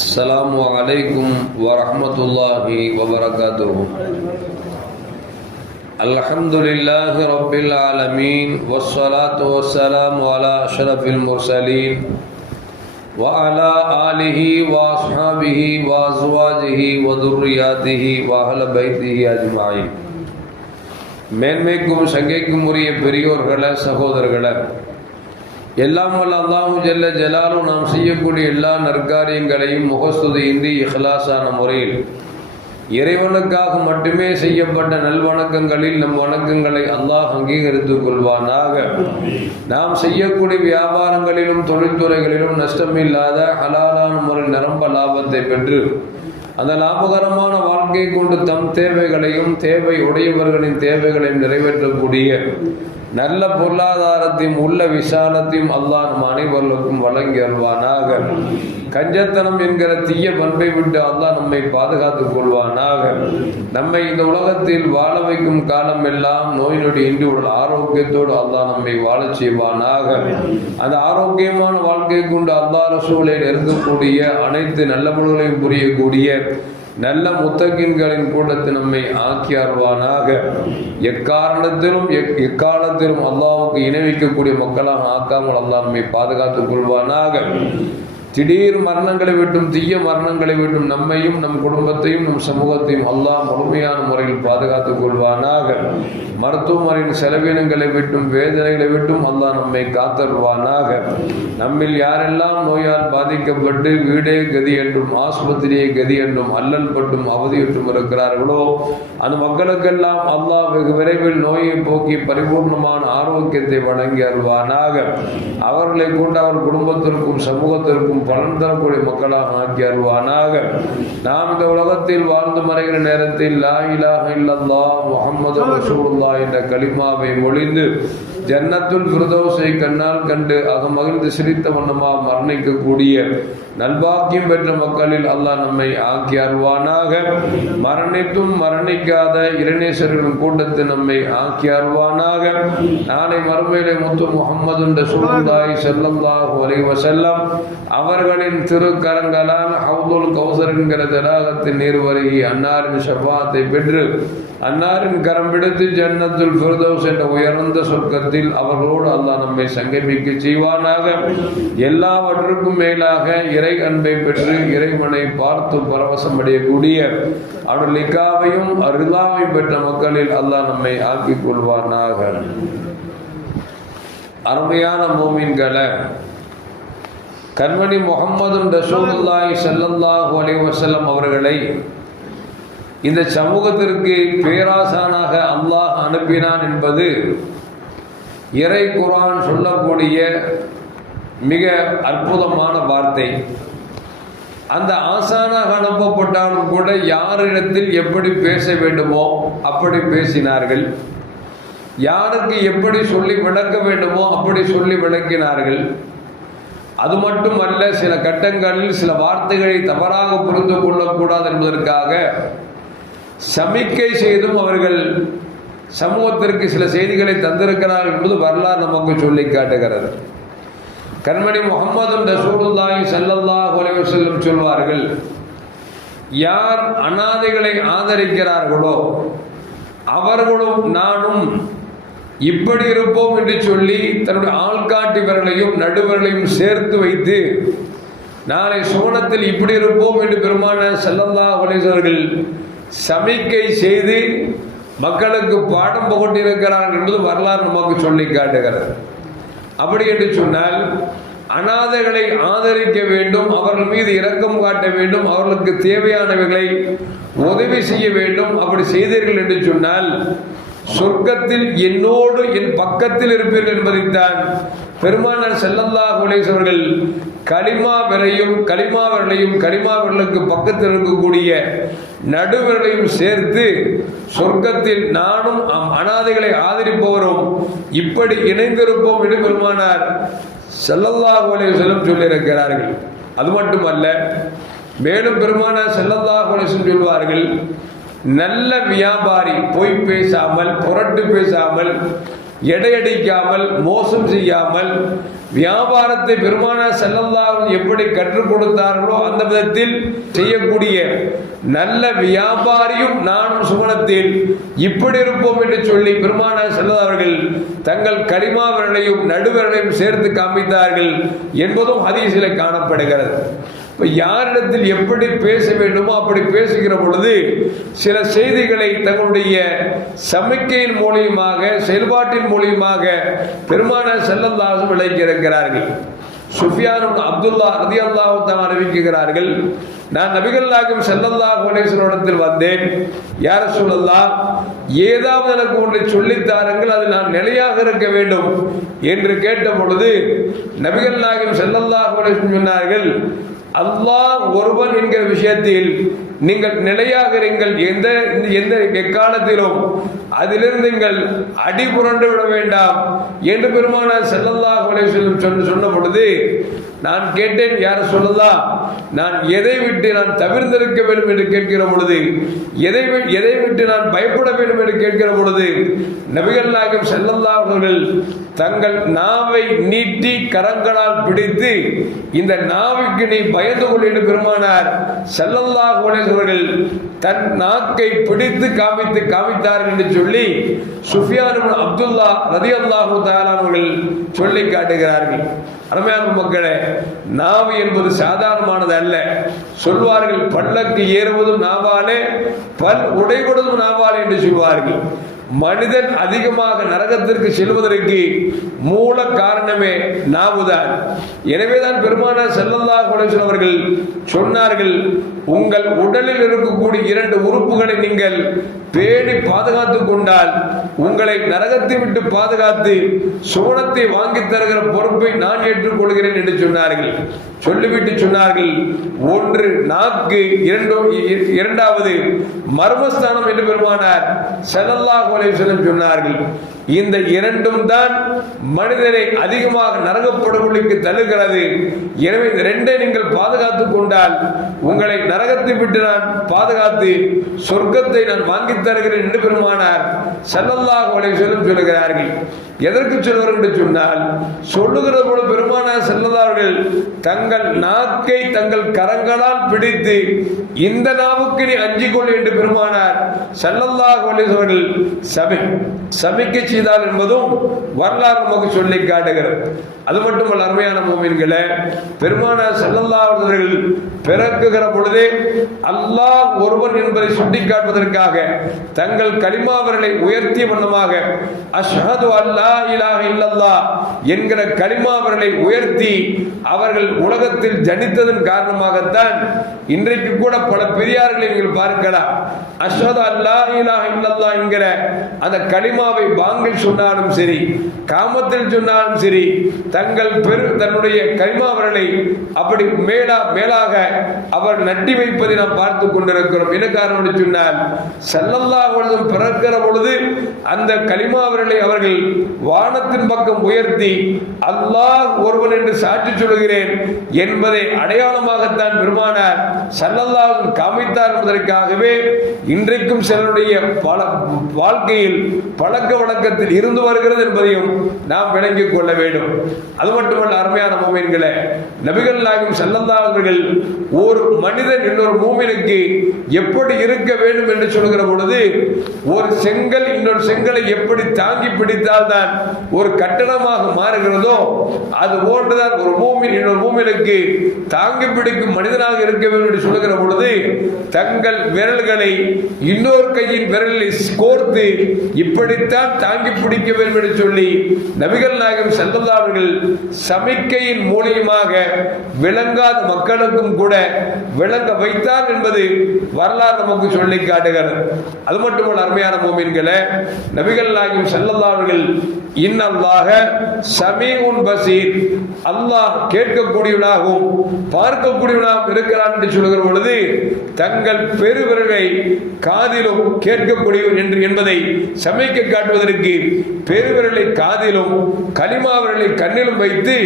அஸ்ஸலாமு அலைக்கும் வரஹ்மத்துல்லாஹி வபரகாத்துஹு. அல்ஹம்துலில்லாஹி ரப்பில் ஆலமீன் வஸ்ஸலாத்து வஸ்ஸலாமு அலா அஷ்ரஃபில் முர்ஸலீன் வ அலா ஆலிஹி வ அஸ்ஹாபிஹி வ அஸ்வாஜிஹி வ துர்ரியாத்திஹி வ அஹ்ல பைத்திஹி அஜ்மாயின். மேன்மைக்கும் சங்கைக்கும் உரிய பெரியோர்களே, சகோதரர்களே, எல்லாம் வல்ல அல்லாஹு ஜல்ல ஜலாலும் நாம் செய்யக்கூடிய எல்லா நற்காரியங்களையும் முகஸ்துதியின்றி இஹ்லாஸான முறையில் இறைவனுக்காக மட்டுமே செய்யப்பட்ட நல்வணக்கங்களில் நம் வணக்கங்களை அல்லாஹ் அங்கீகரித்துக் கொள்வானாக. நாம் செய்யக்கூடிய வியாபாரங்களிலும் தொழில்துறைகளிலும் நஷ்டமில்லாத ஹலாலான முறையில் நிரம்ப லாபத்தை பெற்று அந்த லாபகரமான வாழ்க்கை கொண்டு தம் தேவைகளையும் தேவை உடையவர்களின் தேவைகளையும் நிறைவேற்றக்கூடிய நல்ல பொருளாதாரத்தையும் உள்ள விசாலத்தையும் அல்லாஹ் நம் அனைவர்களுக்கும் வழங்கி அருள்வானாக. கஞ்சத்தனம் என்கிற தீய பண்பை விட்டு அல்லாஹ் நம்மை பாதுகாத்துக் கொள்வானாக. நம்மை இந்த உலகத்தில் வாழ வைக்கும் காலம் எல்லாம் நோய் நொடி இன்றி உள்ள ஆரோக்கியத்தோடு அல்லாஹ் நம்மை வாழச் செய்வானாக. அந்த ஆரோக்கியமான வாழ்க்கை கொண்டு அல்லாஹ் ரசூலை நெருங்கக்கூடிய அனைத்து நல்லவர்களையும் புரியக்கூடிய நல்ல முத்தகின்களின் கூட்டத்தை நம்மை ஆக்கி அருள்வானாக. எக்காலத்திலும் அல்லாஹ்வுக்கு இணை வைக்கக்கூடிய மக்களாக ஆக்காமல் அல்லாஹ் நம்மை பாதுகாத்துக் கொள்வானாக. திடீர் மரணங்களை விட்டும் தீய மரணங்களை விட்டும் நம்மையும் நம் குடும்பத்தையும் நம் சமூகத்தையும் அல்லாஹ் முழுமையான முறையில் பாதுகாத்துக் கொள்வானாக. மருத்துவமனையின் செலவினங்களை விட்டும் வேதனைகளை விட்டும் அல்லாஹ் நம்மை காத்தருள்வானாக. நம்மில் யாரெல்லாம் நோயால் பாதிக்கப்பட்டு வீடே கதி என்றும் ஆஸ்பத்திரியே கதி என்றும் அல்லல் பட்டும் அவதியுற்றும் இருக்கிறார்களோ அந்த மக்களுக்கெல்லாம் அல்லாஹ் வெகு விரைவில் நோயை போக்கி பரிபூர்ணமான ஆரோக்கியத்தை வழங்கி அருள்வானாக. அவர்களை கொண்டு அவர் குடும்பத்திற்கும் சமூகத்திற்கும் பலன் தரக்கூடிய மக்களாக ஆக்கி அருள்வானாக. நாம் இந்த உலகத்தில் வாழ்ந்து மறைகிற நேரத்தில் லா இலாஹ இல்லல்லாஹ் முஹம்மது ரசூலுல்லாஹ் என்ற கலிமாவை மொழிந்து ஜன்னத்துல் ஃபிர்தௌஸை கண்ணால் கண்டு அகமகிழ்ந்து சிரித்த வண்ணமாக மரணிக்கக்கூடிய நல்பாக்கியம் பெற்ற மக்களில் அல்லாஹ் நம்மை ஆக்கி அருள்வானாக. மரணித்தும் மரணிக்காத இறைநேசர்களின் கூட்டத்தை நம்மை ஆக்கி அருள்வானாக. நாளை மறுமையிலே முத்து முஹம்மது ரசூலுல்லாஹி ஸல்லல்லாஹு அலைஹி வஸல்லம் அவர்களின் திருக்கரங்களால் ஹவுதுல் கௌசர் என்கிற தடாகத்தின் நீர் வருகி அன்னாரின் ஷஃபாத்தை பெற்று அன்னாரின் கரம் பிடித்து ஜன்னத்துல் ஃபிர்தௌஸ் என்ற உயர்ந்த சொர்க்கத்தில் அவர்களோடு அல்லாஹ் நம்மை சங்கமிக்க செய்வானாக. எல்லாவற்றுக்கும் மேலாக இறை அன்பை பெற்று இறைவனை பார்த்து பரவசம் அடையக்கூடிய அவருடைய லிகாவையும் ரிதாவை பெற்ற மக்களில் அல்லாஹ் நம்மை ஆக்கிக் கொள்வானாக. அருமையான மோமின்களை, கண்மணி முஹம்மது ரசூலுல்லாஹி ஸல்லல்லாஹு அலைஹி வஸல்லம் அவர்களை இந்த சமூகத்திற்கு பேராசானாக அல்லாஹ் அனுப்பினான் என்பது இறை குர்ஆன் சொல்லக்கூடிய மிக அற்புதமான வார்த்தை. அந்த ஆசானாக அனுப்பப்பட்டாலும் கூட யாரிடத்தில் எப்படி பேச வேண்டுமோ அப்படி பேசினார்கள். யாருக்கு எப்படி சொல்லி விளக்க வேண்டுமோ அப்படி சொல்லி விளக்கினார்கள். அது மட்டுமல்ல, சில கட்டங்களில் சில வார்த்தைகளை தவறாக புரிந்து கொள்ளக்கூடாது என்பதற்காக சமிக்கை செய்தும் அவர்கள் சமூகத்திற்கு சில செய்திகளை தந்திருக்கிறார்கள் என்பது வரலாறு நமக்கு சொல்லி காட்டுகிறது. கண்மணி முஹம்மது ரசூலுல்லாஹி ஸல்லல்லாஹு அலைஹி வஸல்லம் சொல்வார்கள், யார் அனாதைகளை ஆதரிக்கிறார்களோ அவர்களும் நானும் இப்படி இருப்போம் என்று சொல்லி தன்னுடைய ஆள்காட்டி விரலையும் நடுவிரலையும் சேர்த்து வைத்து நாளை சோனத்தில் இப்படி இருப்போம் என்று பெருமானார் ஸல்லல்லாஹு அலைஹி வஸல்லம் சமிக்கை செய்து மக்களுக்கு பாடம் புகட்டியிருக்கிறார்கள் என்பது வரலாறு நமக்கு சொல்லி காட்டுகிறது. அப்படி என்று சொன்னால் அனாதைகளை ஆதரிக்க வேண்டும், அவர்கள் மீது இரக்கம் காட்ட வேண்டும், அவர்களுக்கு தேவையானவைகளை உதவி செய்ய வேண்டும். அப்படி செய்தீர்கள் என்று சொன்னால் சொர்க்கத்தில் என்னோடு என் பக்கத்தில் இருப்பீர்கள் என்பதைத்தான் பெருமானார் ஸல்லல்லாஹு அலைஹி வஸல்லம் அவர்கள் கலிமாவிரலையும் பக்கத்தில் இருக்கக்கூடிய நடுவிரலையும் சேர்த்து சொர்க்கத்தில் நானும் அனாதைகளை ஆதரிப்பவரும் இப்படி இணைந்திருப்போம் என்று பெருமானார் ஸல்லல்லாஹு அலைஹி வஸல்லம் சொல்லியிருக்கிறார்கள். அது மட்டுமல்ல, மேலும் பெருமானார் ஸல்லல்லாஹு அலைஹி வஸல்லம் சொல்வார்கள், நல்ல வியாபாரி பொய் பேசாமல் புரட்டு பேசாமல் எடையடிக்காமல் மோசம் செய்யாமல் வியாபாரத்தை பெருமானார் ஸல்லல்லாஹு அலைஹி எப்படி கற்றுக் கொடுத்தார்களோ அந்த விதத்தில் செய்யக்கூடிய நல்ல வியாபாரியும் நானும் சுவனத்தில் இப்படி இருப்போம் என்று சொல்லி பெருமானார் ஸல்லல்லாஹு அலைஹி அவர்கள் தங்கள் கலிமா விரலையும் நடுவிரலையும் சேர்த்து காமித்தார்கள் என்பதும் ஹதீஸில் காணப்படுகிறது. யாரிடத்தில் எப்படி பேச வேண்டுமோ அப்படி பேசுகிற பொழுது சில செய்திகளை தங்களுடைய சமிக்கையின் மூலியமாக செயல்பாட்டின் மூலியமாக பெருமானார் ஸல்லல்லாஹு அலைஹி விளக்கி இருக்கிறார்கள். சுஃபியான் இப்னு அப்துல்லா ரலியல்லாஹு தஆலா அறிவிக்கிறார்கள், நான் நபிகள் நாயகம் ஸல்லல்லாஹு அலைஹி வஸல்லம் வந்தேன். யா ரசூலல்லாஹ், ஏதாவது எனக்கு ஒன்றை சொல்லித்தாருங்கள், அது நான் நிலையாக இருக்க வேண்டும் என்று கேட்ட பொழுது நபிகள் நாயகம் ஸல்லல்லாஹு அலைஹி வஸல்லம் சொன்னார்கள், அல்லாஹ் ஒருவன் என்கிற விஷயத்தில் நீங்கள் நிலையாக இருங்கள், எந்த எக்காலத்திலும் அதிலிருந்து நீங்கள் அடி புரண்டு விட வேண்டாம் என்று பெருமானார் ஸல்லல்லாஹு அலைஹி வஸல்லம் சொன்ன பொழுது நான் கேட்டேன், யா ரசூலல்லாஹ், நான் எதை விட்டு நான் தவிர்ந்திருக்க வேண்டும் என்று கேட்கிற பொழுது, எதை விட்டு நான் பயப்பட வேண்டும் என்று கேட்கிற பொழுது நபிகள் நாயகம் ஸல்லல்லாஹு அலைஹி அவர்கள் தங்கள் நாவை நீட்டி கரங்களால் பிடித்து இந்த நாவுக்கு நீ பயந்து கொள் என்று பெருமானார் ஸல்லல்லாஹு அலைஹி அவர்கள் தன் நாக்கை பிடித்து காமித்தார்கள் என்று சொல்லி சுஃபியான் இப்னு அப்துல்லா ரலியல்லாஹு தஆலா அவர்கள் சொல்லி காட்டுகிறார்கள். அருமையான மக்களே, நாவு என்பது சாதாரணமானது அல்ல. சொல்வார்கள், பல்லக்கு ஏறுவதும் நாவாலே, பல் உடைபடுவதும் நாவாலே என்று சொல்வார்கள். மனிதன் அதிகமாக நரகத்திற்கு செல்வதற்கு மூல காரணமே நாவுதான். எனவேதான் பெருமானார் ஸல்லல்லாஹு அலைஹி வஸல்லம் அவர்கள் சொன்னார்கள், உங்கள் உடலில் இருக்கக்கூடிய 2 உறுப்புகளை நீங்கள் பேணி பாதுகாத்துக் கொண்டால் உங்களை நரகத்தை விட்டு பாதுகாத்து சுவனத்தை வாங்கி தருகிற பொறுப்பை நான் ஏற்றுக்கொள்கிறேன் என்று சொன்னார்கள். சொல்லிவிட்டு சொன்னார்கள், ஒன்று நாக்கு, இரண்டாவது மர்மஸ்தானம் என்று பெருமானார் ஸல்லல்லாஹு அலைஹி வஸல்லம் சொன்னார்கள். இந்த 2ம் தான் மனிதனை அதிகமாக நரகப்படுகொலைக்கு தள்ளுகிறது. எனவே இந்த 2ஐ நீங்கள் பாதுகாத்துக் கொண்டால் உங்களை நரகத்தை விட்டு நான் பாதுகாத்து சொர்க்கத்தை நான் வாங்கி தருகிறேன் என்று பெருமானார் ஸல்லல்லாஹு அலைஹி வஸல்லம் சொல்லுகிறார்கள். எதற்கு சொல்வார்கள் என்று சொன்னால், சொல்லுகிற போது பெருமானார் ஸல்லல்லாஹு அவர்கள் தங்கள் நாக்கை தங்கள் கரங்களால் பிடித்து இந்த நாவுக்கு நீ அஞ்சிக்கொள் என்று பெருமானார் ஸல்லல்லாஹு அலைஹி அவர்கள் சபிக்கை செய்தார் என்பதும் வரலாறு நமக்கு சொல்லி காட்டுகிறது. அது மட்டுமல்ல, அருமையான மூமின்களே, பெருமானார் ஸல்லல்லாஹு அலைஹி அவர்கள் பிறக்குகிற பொழுதே அல்லாஹ் ஒருவன் என்பதை சுட்டிக்காட்டுவதற்காக தங்கள் கலிமாவர்களை உயர்த்திய வண்ணமாக அஷ்ஹது அல்லா இலாஹ இல்லல்லாஹ் என்கிற கலிமாவர்களை உயர்த்தி அவர்கள் உலகத்தில் ஜனித்ததன் காரணமாகத்தான் இன்றைக்கு கூட பல பெரியார்களை நீங்கள் பார்க்கலாம். அஷ்ஹது அல்லா இலாஹ இல்லல்லாஹ் என்கிற அந்த கலிமாவை பாங்கில் சொன்னாலும் சரி, காமத்தில் சொன்னாலும் சரி, தன்னுடைய கலிமாவர்களை அப்படி மேலாக அவர் நட்டி வைப்பதை நாம் பார்த்து கொண்டிருக்கிறோம். என்ன காரணம் என்று சொன்னால், ஸல்லல்லாஹு அலைஹி வஸல்லம் பிறக்கிற பொழுது அந்த கலிமாவர்களை அவர்கள் வானத்தின் பக்கம் உயர்த்தி அல்லாஹ் ஒருவன் என்று சாட்சி சொல்கிறேன் என்பதை அடையாளமாகத்தான் பெருமானார் ஸல்லல்லாஹு அலைஹி வஸல்லம் காமித்தார் என்பதற்காகவே இன்றைக்கும் சிலருடைய வாழ்க்கையில் பழக்க வழக்கத்தில் இருந்து வருகிறது என்பதையும் நாம் விளங்கிக் கொள்ள வேண்டும். அது மட்டுமல்ல, அருமையான மூமின்களே, நபிகள் நாயகம் ஸல்லல்லாஹு அலைஹி அவர்கள் ஒரு மனிதன் இன்னொரு மூமினுக்கு எப்படி இருக்க வேண்டும் என்று சொல்கிற பொழுது, ஒரு செங்கல் இன்னொரு செங்கலை எப்படி தாங்கி பிடித்தால் தான் ஒரு கட்டணமாக மாறுகிறதோ அது போன்றுதான் ஒரு மூமின் இன்னொரு மூமினுக்கு தாங்கி பிடிக்கும் மனிதனாக இருக்க வேண்டும் என்று சொல்கிற பொழுது தங்கள் விரல்களை இன்னொரு கையின் விரலில் கோர்த்து இப்படித்தான் தாங்கி பிடிக்க வேண்டும் என்று சொல்லி நபிகள் நாயகம் ஸல்லல்லாஹு அலைஹி அவர்கள் சமிக்கையின் மூலியமாக விளங்காத மக்களுக்கும் கூட விளங்க வைத்தார் என்பது வரலாறு நமக்கு சொல்லி காட்டுகிறது. அது மட்டுமல்ல, அருமையான மூமின்களே, நபிகள் நாயகம் ஸல்லல்லாஹு அலைஹி அவர்கள் இன்னல்லாஹ ஸமீஉன் பஸீர், அல்லாஹ் கேட்கக்கூடியவனாகவும் பார்க்கக்கூடியவனாகவும் இருக்கிறான் என்று சொல்கிற பொழுது தங்கள் பெருவிரலை காதிலும் கேட்கக்கூடியவன் என்று என்பதை சமைக்க காட்டுவதற்கு என்பதற்கு பெருவிரலை காதிலும் கலிமா விரலை கண்ணிலும் வைத்து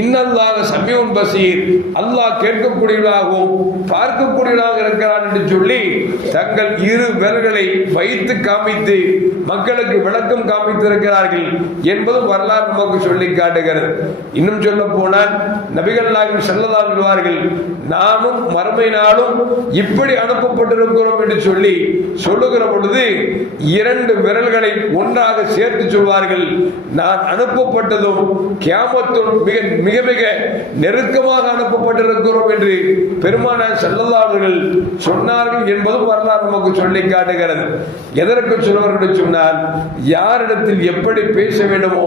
இன்னல்லாஹ சமீஉன் பஸீர், அல்லாஹ் கேட்கக்கூடியவராகவும் பார்க்கக்கூடியவராக இருக்கிறான் என்று சொல்லி தங்கள் இரு விரல்களை வைத்து காமித்து மக்களுக்கு விளக்கம் காமித்திருக்கிறார்கள் என்பது வரலாறு நமக்கு சொல்லி காட்டுகிறது. இன்னும் சொல்ல போனால் நபிகள் நாயகம் ஸல்லல்லாஹு அலைஹி வஸல்லம் நானும் மறுமை நாளும் இப்படி அனுப்பப்பட்டிருக்கிறோம் என்று சொல்லி சொல்லுகிற பொழுது இரண்டு விரல்களை ஒன்றாக சேர்த்து சொல்வார்கள், நான் அனுப்பப்பட்டதும் கியாமத்தும் மிக மிக மிக நெருக்கமாக அனுப்பப்பட்டிருக்கிறோம் என்று பெருமானார் ஸல்லல்லாஹு அலைஹி வஸல்லம் சொன்னார்கள் என்பதும் வரலாறு நமக்கு சொல்லி காட்டுகிறது. எதற்கு சொல்வார்கள் சொன்னால், யாரிடத்தில் எப்படி பேச வேண்டுமோ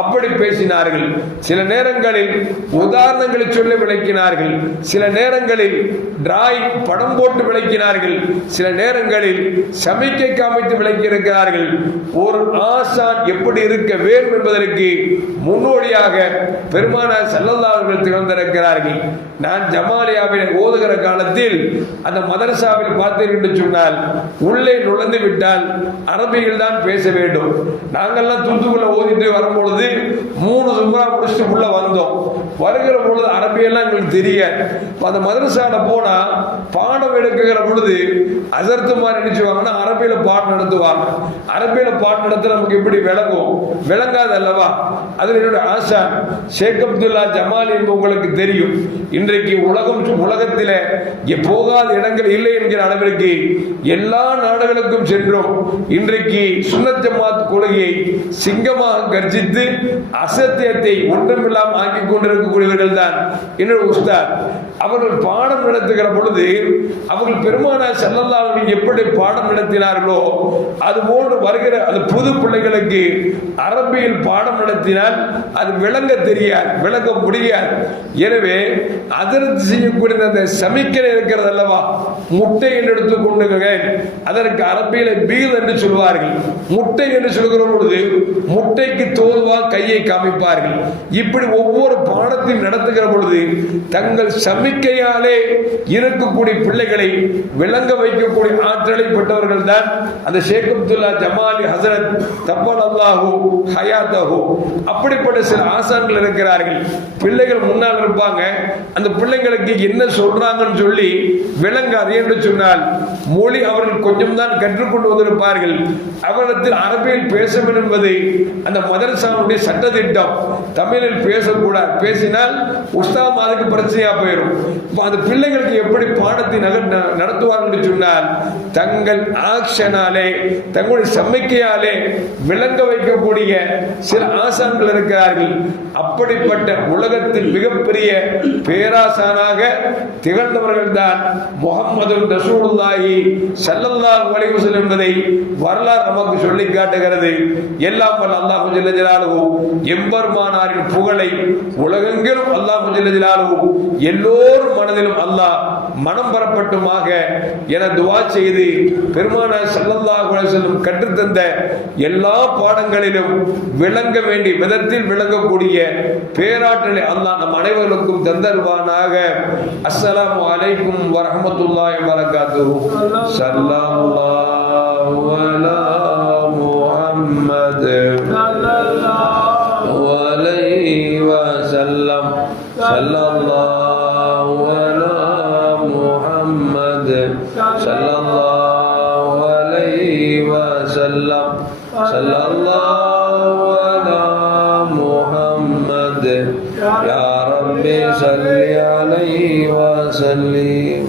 அப்படி பேசினார்கள். சில நேரங்களில் உதாரணங்களை சொல்லி விளக்கினார்கள், சில நேரங்களில் டிராயிங் படம் போட்டு விளக்கினார்கள், சில நேரங்களில் சமிக்கை காமித்து விளக்கி இருக்கிறார்கள். ஒரு ஆசான் எப்படி இருக்க வேண்டும் என்பதற்கு முன்னோடியாக பெருமானார் ஸல்லல்லாஹு அலைஹி வஸல்லம் திகழ்ந்திருக்கிறார்கள். நான் ஜமாலியாவில் ஓதுகிற காலத்தில் அந்த மதரசாவில் பார்த்தீர்கள் என்று சொன்னால், உள்ளே நுழைந்து விட்டால் அரபியில் தான் பேச வேண்டும். நாங்கள்லாம் தூத்துக்குள்ள ஓதிட்டு வரும்பொழுது 3 சும்ரா முடிச்சுட்டு உள்ள வந்தோம். வருகிற பொழுது அரபியெல்லாம் எங்களுக்கு தெரியாது. அந்த மதரசால போனா பாடம் எடுக்கிற பொழுது அசர்த்துமார் நினைச்சுவாங்கன்னா அரபியில பாடம் நடத்துவாங்க. அரபியில பாடம் நடத்த நமக்கு எப்படி விளங்கும்? விளங்காது அல்லவா? அதில் என்னுடைய ஆசான் ஷேக் அப்துல்லா ஜமால் என்று உங்களுக்கு தெரியும். இன்றைக்கு உலகத்தில போகாத இடங்கள் இல்லை என்கிற அளவிற்கு எல்லா நாடுகளுக்கும் சென்றோம். இன்றைக்கு சுன்னத் ஜமாத் கொள்கையை சிங்கமாக கர்ஜித்து அசத்தியத்தை ஒன்றுமில்லாமல் ஆக்கி கொண்டிருக்கக்கூடியவர்கள் தான் என்னுடைய உஸ்தாத். அவர்கள் பாடம் நடத்துகிற பொழுது அவர்கள் பெருமானார் ஸல்லல்லாஹு அலைஹி வஸல்லம் எப்படி பாடம் நடத்தினார்களோ அதுபோன்று வருகிற அந்த புது பிள்ளைகளுக்கு அரபியில் பாடம் நடத்தினால் அது விளங்க தெரியாது, விளங்க முடியாது. எனவே அதிர்ச்சி செய்யக்கூடிய அந்த சமிக்கை இருக்கிறது அல்லவா, முட்டை என்று எடுத்துக்கொண்டு அதற்கு அரபியில பீல் என்று சொல்வார்கள். முட்டை என்று சொல்கிற பொழுது முட்டைக்கு தோல்வா கையை காமிப்பார்கள். இப்படி ஒவ்வொரு பாடத்தையும் நடத்துகிற பொழுது தங்கள் சமிக்கையாலே இருக்கக்கூடிய பிள்ளைகளை விளங்க வைக்கக்கூடிய ஆற்றலை பெற்றவர்கள் தான் அந்த ஷேக் அப்துல்லா ஜமாலி ஹசரத் தப்பல்லாஹு ஹயாத்தஹு. அப்படிப்பட்ட சில ஆசான்கள் இருக்கிறார்கள். பிள்ளைகள் முன்னால் இருப்பாங்க, அந்த பிள்ளைங்களுக்கு என்ன சொல்றாங்கன்னு சொல்லி விளங்காது என்று சொன்னால் மொழி அவர்கள் கொஞ்சம் தான் கற்றுக்கொண்டு வந்திருப்பார்கள். அவரிடத்தில் அரபியில் பேச வேண்டும் என்பது அந்த மதரசாவுடைய சட்டத்திட்டம். தமிழில் பேசக்கூடாது, பேசினால் உஸ்தாத் அதுக்கு பிரச்சனையா போயிடும். அந்த பிள்ளைகளுக்கு எப்படி பாடத்தை நடத்துவார்கள் என்று சொன்னால் தங்கள் ஆக்ஷனாலே தங்களுடைய சமிக்கையாலே விளங்க வைக்கக்கூடிய சில ஆசான்கள் இருக்கிறார்கள். அப்படிப்பட்ட உலகத்தில் மிகப்பெரிய பேராசானாக திகழ்ந்தவர்கள் தான் முஹம்மது ரசூலுல்லாஹி ஸல்லல்லாஹு அலைஹி வஸல்லம் என்பதை வரலாறு நமக்கு சொல்லி காட்டுகிறது. எல்லாம் வல்ல அல்லாஹ் ஜல்ல ஜலாலுஹு எம்பெருமானாரின் புகழை உலகெங்கிலும் அல்லாஹ் ஜல்ல ஜலாலுஹு எல்லோரும் மனதிலும் அல்லாஹ் மனம் பெறப்பட்டுமாக என துஆ செய்து பெருமானார் ஸல்லல்லாஹு அலைஹி வஸல்லம் கற்றுத்தந்த எல்லா பாடங்களிலும் விளங்க வேண்டிய விதத்தில் விளங்கக்கூடிய பேராற்றலை அல்லாஹ் நம் அனைவருக்கும் தந்தருவானாக. அஸ்ஸலாமு அலைக்கும் வரஹ்மத்துல்லாஹி வபரகாத்துஹு. ஸல்லல்லாஹு அலா முஹம்மத் அலைஹி வஸல்லம். ஸல்லல்லாஹு அலா முஹம்மத் ஸல்லல்லாஹு அலைஹி வஸல்லம். ஸல்லல்லாஹு அலா முஹம்மத் யா ரப்பி ஸல்லி அலைஹி வஸல்லிம்.